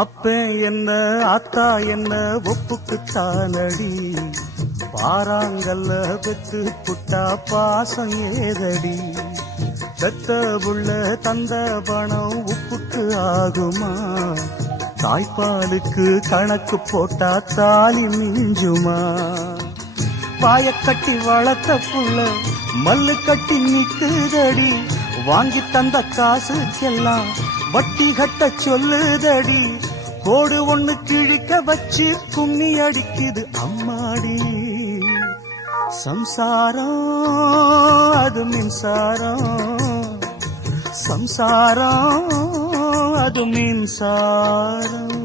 அப்ப என்ன ஆத்தா என்ன ஒப்புக்குத்தானடி, பாறாங்கல்ல பெத்து புட்டா பாசம் ஏதடி, பெத்த புள்ள தந்த பணம் உப்புக்கு ஆகுமா, தாய்ப்பாலுக்கு கணக்கு போட்டா தாலி மிஞ்சுமா, பாயக்கட்டி வளர்த்த புள்ள மல்லு கட்டி நிக்குதடி, வாங்கி தந்த காசுக்கெல்லாம் வட்டி கட்ட சொல்லுதடி, கோடு ஒண்ணு கிழிக்க வச்சு கும்மி அடிக்குது அம்மாடி, சம்சாரம் அது மின்சாரம், சம்சாரம் அது மின்சாரம்.